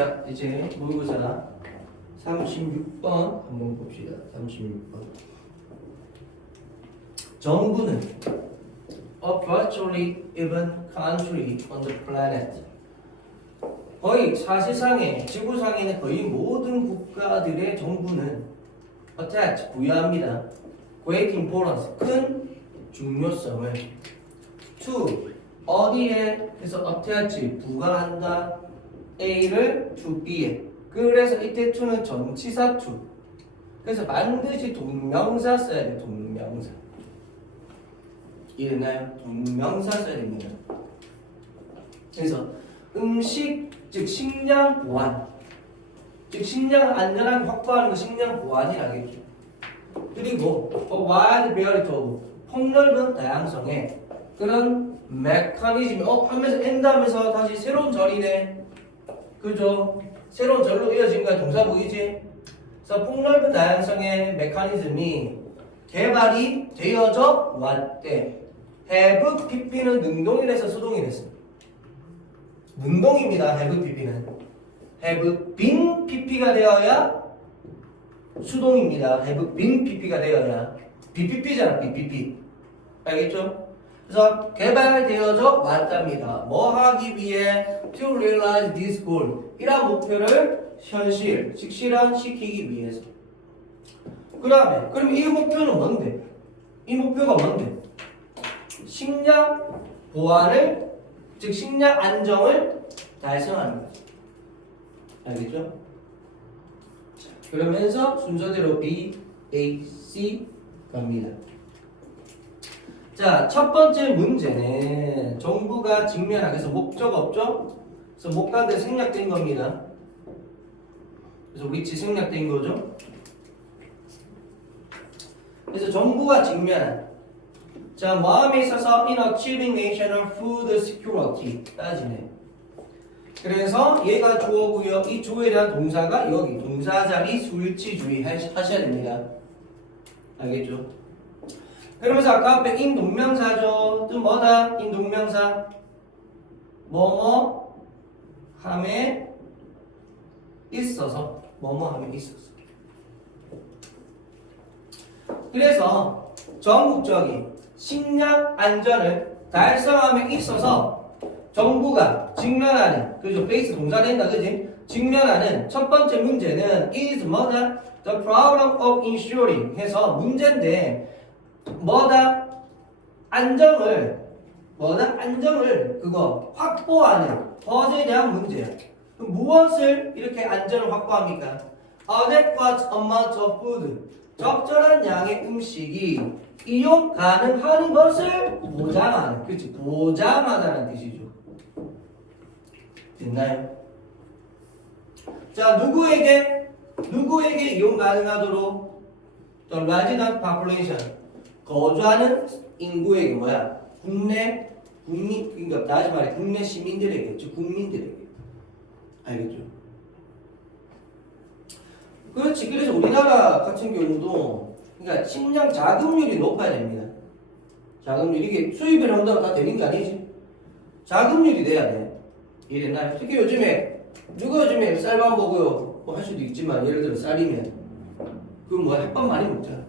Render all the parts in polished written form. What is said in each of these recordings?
자, 이제 모의고사 36번 한번 봅시다. 36번. 정부는 a virtually even country on the planet. 거의 사실상의 지구상에 있는 거의 모든 국가들의 정부는 attach 부여합니다. great importance 큰 중요성을 to 어디에 그래서 attach 부과한다 A를 to B에. 그래서 이때 to는 전치사 to. 그래서 반드시 동명사 써야 돼. 동명사. 이해됐나요? 동명사 써야 됩니다. 그래서 음식 즉 식량 보안, 즉 식량 안전하게 확보하는 거 식량 보안이라겠죠. 그리고 wide variety of 폭넓은 다양성의 그런 메커니즘 하면서 엔다면서 다시 새로운 절이네. 그죠? 새로운 절로 이어진 거야. 동사구이지. 그래서 폭넓은 다양성의 메커니즘이 개발이 되어져 왔대. have pp는 능동이라서 수동이랬어. 능동입니다. have pp는 have been pp가 되어야 수동입니다. have been pp가 되어야 bpp잖아. bpp 알겠죠? 그래서 개발되어져 왔답니다. 뭐 하기 위해 to realize this goal 이런 목표를 현실, 즉 실현시키기 위해서. 그 다음에 그럼 이 목표는 뭔데? 이 목표가 뭔데? 식량 보안을, 즉 식량 안정을 달성하는 거죠. 알겠죠? 자, 그러면서 순서대로 B, A, C 갑니다. 자, 첫 번째 문제는 정부가 직면하기 위해서 목적 없죠? 그래서 못 간 데 생략된 겁니다. 그래서 위치 생략된 거죠. 그래서 정부가 직면한 자, 마음에 있어서 in achieving national food security 따지네. 그래서 얘가 주어고요. 이 주어에 대한 동사가 여기 동사 자리 수일치주의 하셔야 됩니다. 알겠죠? 그러면서 아까 앞에 in 동명사죠. 또 뭐다? in 동명사 뭐뭐 함에 있어서 뭐뭐 함에 있어서. 그래서 전국적인 식량 안전을 달성함에 있어서 정부가 직면하는, 그죠? 베이스 동사 된다, 그지? 직면하는 첫 번째 문제는 is 뭐다? The problem of ensuring 해서 문제인데 뭐다? 안정을 그거 확보하는 것에 대한 문제야. 그럼 무엇을 이렇게 안전을 확보합니까? Adequate amount of food 적절한 양의 음식이 이용 가능한 것을 보장하는, 그렇지? 보장하다는 뜻이죠. 됐나요? 자, 누구에게 이용 가능하도록 the resident population 거주하는 인구에게 뭐야? 국민, 그러니까 다시 말해 국내 시민들에게, 즉 국민들에게. 알겠죠? 그렇지. 그래서 우리나라 같은 경우도 그러니까 식량 자급률이 높아야 됩니다. 자급률 이게 수입을 한다고 다 되는 게 아니지. 자급률이 돼야 돼. 이랬나요? 특히 요즘에 누가 요즘에 쌀밥 먹어요? 뭐 할 수도 있지만 예를 들어 쌀이면 그럼 뭐 햇밥 많이 먹잖아.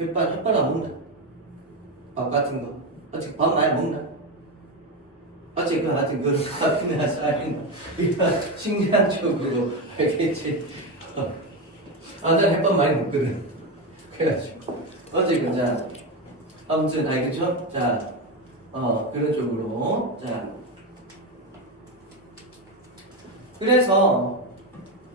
햇밥 안 먹나? 밥 같은 거. 어차피 밥 많이 먹나? 어차피 그 같은 거 밥이나 쌀이나 이런 식량적으로 알겠지? 난 햇밥 많이 먹거든. 그래가지고 어쨌든 자 아무튼 알겠죠? 자 그런 쪽으로 자 그래서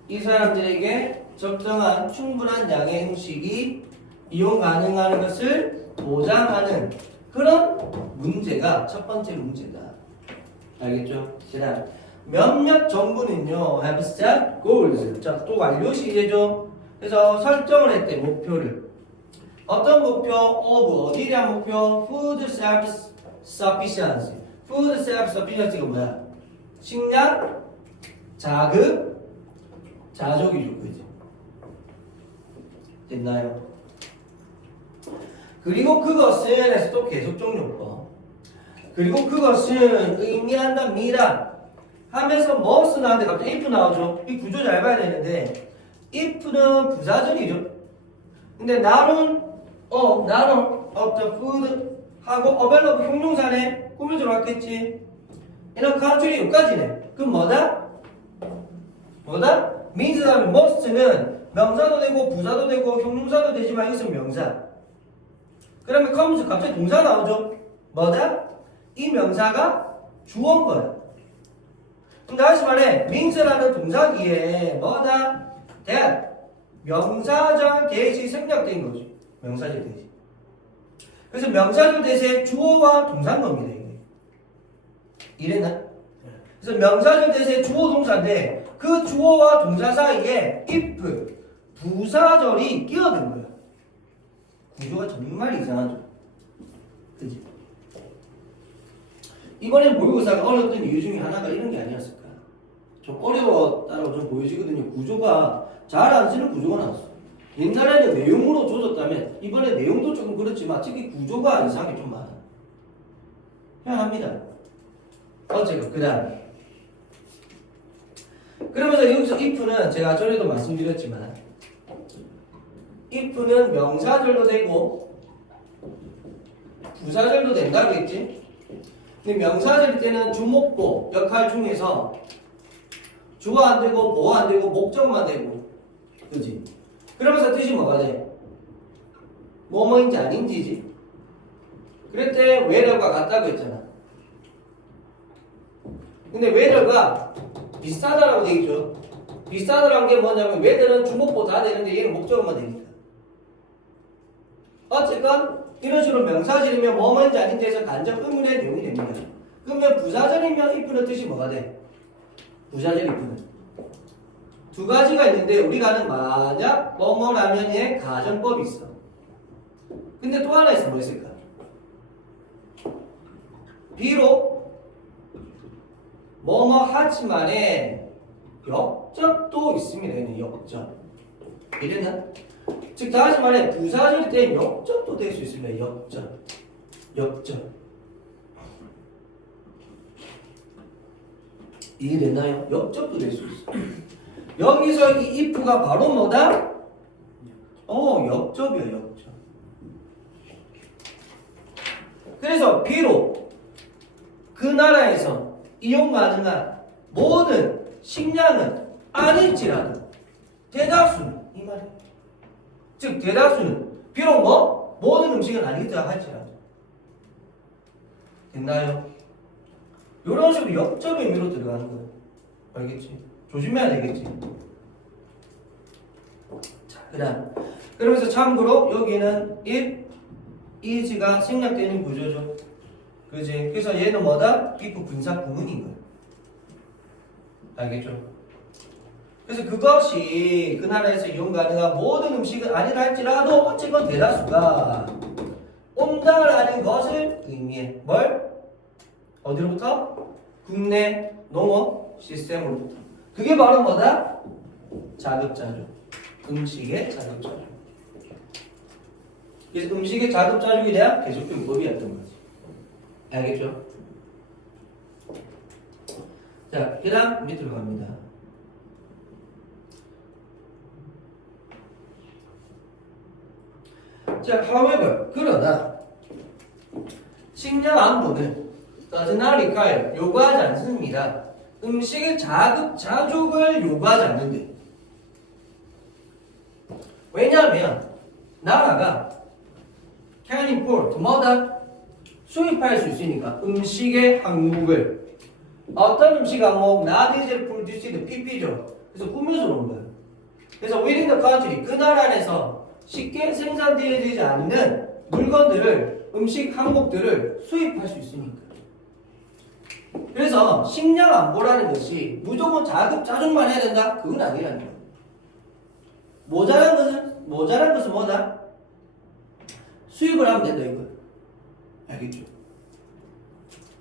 이 사람들에게 적정한 충분한 양의 음식이 이용 가능한 것을 보장하는 그런 문제가 첫 번째 문제다. 알겠죠? 그다음 몇몇 정부는요 have set goals. 자, 또 완료 시제죠. 그래서 설정을 했대 목표를. 어떤 목표? 어디에 대한 목표? Food self-sufficiency. Food self-sufficiency가 뭐야? 식량, 자급, 자족이죠, 그죠? 됐나요? 그리고 그것은 해서 또 계속적 요법. 그리고 그것은 의미한답니다. 하면서 must 나왔는데 갑자기 if 나오죠. 이 구조 잘 봐야 되는데 if는 부사절이죠. 근데 나는 of the food 하고 available 형용사네 꾸며져 왔겠지. 이런 컨트리 여기까지네. 그럼 뭐다? means 다음에 must는 명사도 되고 부사도 되고 형용사도 되지만 이것은 명사. 그러면 comes 갑자기 동사 나오죠. 뭐다? 이 명사가 주어인 거야. 그럼 다시 말해 means라는 동사기에 뭐다? that 명사절 대시 생략된 거죠. 명사절 대시. 그래서 명사절 대시에 주어와 동사인 겁니다. 이게. 이랬나? 그래서 명사절 대시에 주어 동사인데 그 주어와 동사 사이에 if 부사절이 끼어든 거야. 구조가 정말 이상하죠. 그치? 이번엔 모의고사가 어려웠던 이유 중에 하나가 이런 게 아니었을까? 좀 어려웠다고 좀 보여지거든요. 구조가 잘 안 쓰는 구조가 나왔어. 옛날에는 내용으로 조졌다면 이번에 내용도 조금 그렇지만 특히 구조가 이상하게 좀 많아. 희한합니다. 어쨌든 그 다음에 그러면서 여기서 if는 제가 전에도 말씀드렸지만 if는 명사절도 되고 부사절도 된다고 했지. 근데 명사절 때는 주목보 역할 중에서 주어 안 되고 보어 안 되고 목적만 되고 그지? 그러면서 뜻이 뭐가 돼? 뭐뭐인지 아닌지지. 그랬대 whether가 같다고 했잖아. 근데 whether가 비슷하다라고 돼 있죠. 비슷하다라는 게 뭐냐면 whether는 주목보 다 되는데 얘는 목적어만 되니까. 어쨌건 이런 식으로 명사절이면 뭐뭐인지 아닌지 해서 간접 의문의 내용이 됩니다. 그러면 부사절이면 if는 뜻이 뭐가 돼? 부사절 if는 두 가지가 있는데 우리가 아는 만약 뭐뭐라면의 가정법이 있어. 근데 또 하나 있어. 뭐 있을까? 비록 뭐뭐 하지만의 역적도 있습니다. 역적. 이랬나? 즉 다시 말해 부사절이 때 역적도 될 수 있습니다. 역적. 이해됐나요? 역적도 될 수 있어. 여기서 이 if가 바로 뭐다? 역적이야. 역적. 그래서 비록 그 나라에서 이용 가능한 모든 식량은 아닐지라도 대다수는 이 말이야. 즉 대다수는 비록 모든 음식은 아니더라 할지라도 됐나요? 이런 식으로 역적 의미로 들어가는 거예요. 알겠지? 조심해야 되겠지? 자, 그러면서 참고로 여기는 if, is가 생략되는 구조죠. 그지? 그래서 얘는 뭐다? if 분사 구문인 거예요. 알겠죠? 그래서 그것이 그 나라에서 이용 가능한 모든 음식은 아니라 할지라도 어쨌건 대다수가 온다라는 것을 의미해. 뭘? 어디로부터? 국내 농업 시스템으로부터. 그게 바로 뭐다? 자급자족. 음식의 자급자족. 그래서 음식의 자급자족에 대한 계속용법이었던 거지. 알겠죠? 자, 그 다음 밑으로 갑니다. 자, however, 그러나 식량 안보는 does not require, 요구하지 않습니다. 음식의 자급자족을 요구하지 않는데. 왜냐하면 나라가 can import, 뭐다? 수입할 수 있으니까 음식의 항목을 어떤 음식 항목 not easily produced, PP죠. 그래서 꾸며서 놓은 거예요. 그래서 within the country, 그 나라 안에서 쉽게 생산되지 않는 물건들을, 음식 항목들을 수입할 수 있으니까. 그래서 식량 안보라는 것이 무조건 자급자족만 해야 된다? 그건 아니라는 거예요. 모자란 것은 뭐다? 수입을 하면 된다 이거예요. 알겠죠?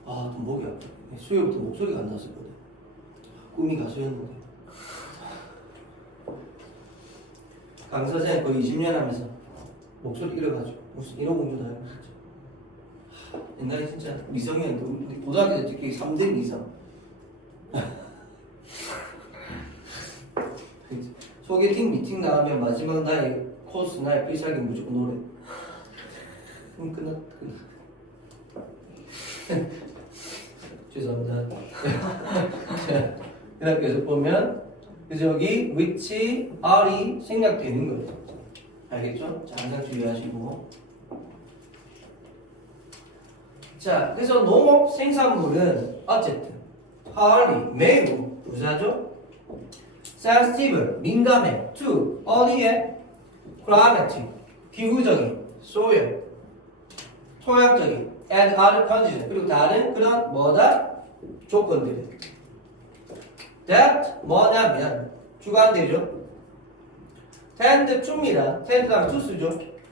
아, 또 목이 아파. 수요부터 목소리가 안 났었거든. 꿈이 가수였는데. 강사생 거의 20년 하면서 목소리 잃어가지고 무슨 인어공주도 하고 진짜. 옛날에 진짜 미성이었는데 고등학교 때 특히 3등 이상 소개팅 미팅 나가면 마지막 나의 코스 나의 필살기 무조건 노래. 끝났. 죄송합니다. 자, 계속 보면 그래서 여기 which are이 생략되는 거예요. 알겠죠? 자, 항상 주의하시고. 자, 그래서 농업 생산물은 어쨌든 highly 매우 부자죠. sensitive 민감해 to 어디에 climatic 기후적인 soil 토양적인 and other conditions 그리고 다른 그런 뭐다 조건들. that 뭐냐면 주관되죠. tend to입니다. tend랑 to 쓰죠.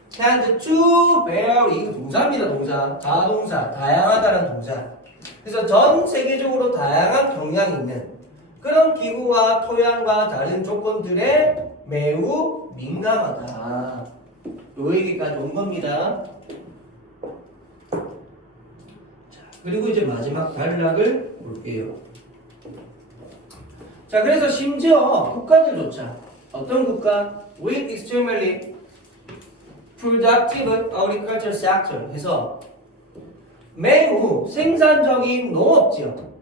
tend to bear 이거 동사입니다. 동사 자동사 다양하다는 동사. 그래서 전 세계적으로 다양한 경향이 있는 그런 기후와 토양과 다른 조건들에 매우 민감하다. 요 얘기까지 온 겁니다. 자, 그리고 이제 마지막 단락을 볼게요. 자, 그래서 심지어 국가들조차 어떤 국가? with extremely productive agriculture sector 해서 매우 생산적인 농업지역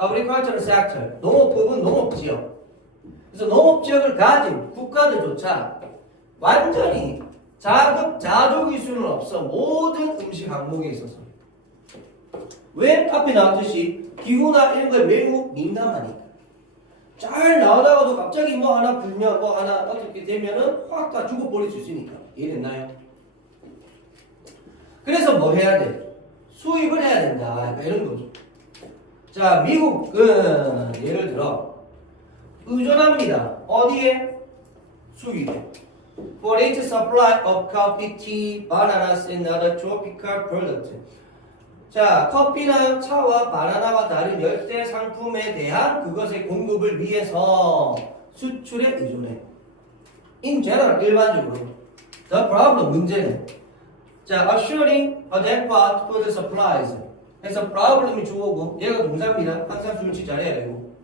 agriculture sector 농업부분 농업지역 그래서 농업지역을 가진 국가들조차 완전히 자급 기술은 없어 모든 음식 항목에 있어서 왜 앞에 나왔듯이 기후나 이런 거에 매우 민감하니까 잘 나오다가도 갑자기 뭐 하나 불면 뭐 하나 어떻게 되면은 확 다 죽어버릴 수 있으니까 이해됐나요? 그래서 뭐 해야 돼? 수입을 해야 된다 그러니까 이런 거죠. 자, 미국은 예를 들어 의존합니다. 어디에? 수입에. For its supply of coffee, tea, bananas and other tropical products. 자, 커피나 차와 바나나와 다른 열대 상품에 대한 그것의 공급을 위해서 수출에 의존해. In general, 일반적으로. The problem, 문제는. 자, assuring adequate food supplies. 그래서 problem이 주어고 얘가 동사입니다. 항상 수일치 잘해야 되고.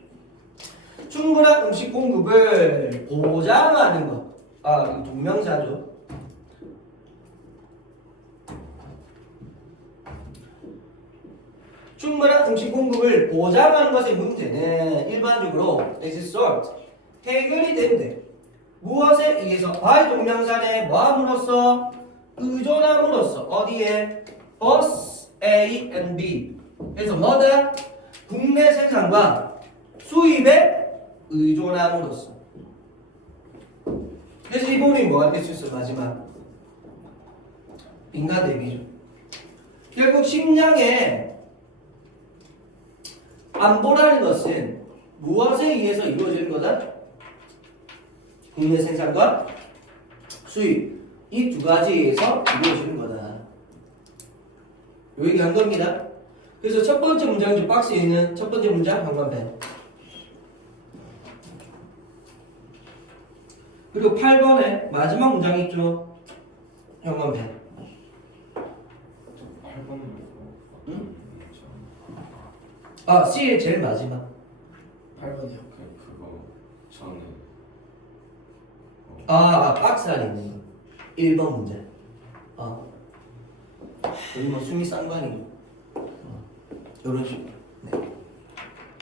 충분한 음식 공급을 보장하는 것. 아, 이거 동명사죠. 충분한 음식 공급을 보장하는 것의 문제는 일반적으로 is solved. 해결이 된대. 무엇에 의해서? by 동명사에 뭐함으로써? 의존함으로써. 어디에? both A and B. 그래서 뭐다? 국내 생산과 수입에 의존함으로써. 그래서 이 부분이 뭐가 될 수 있어? 마지막 빈칸 대비죠. 결국 식량의 안보라는 것은 무엇에 의해서 이루어지는 거다? 국내 생산과 수입 이 두 가지에서 이루어지는 거다. 요 얘기 한 겁니다. 그래서 첫 번째 문장 중 박스에 있는 첫 번째 문장 한관펜. 그리고 8번에 마지막 문장 있죠? 현관펜. 8번은 응? 아, C의 제일 마지막. 8번이요. 그거 저는 박스 안에 있는 거. 1번 문제. 여기 뭐 숨이 쌍관이고. 이런 식으로. 네.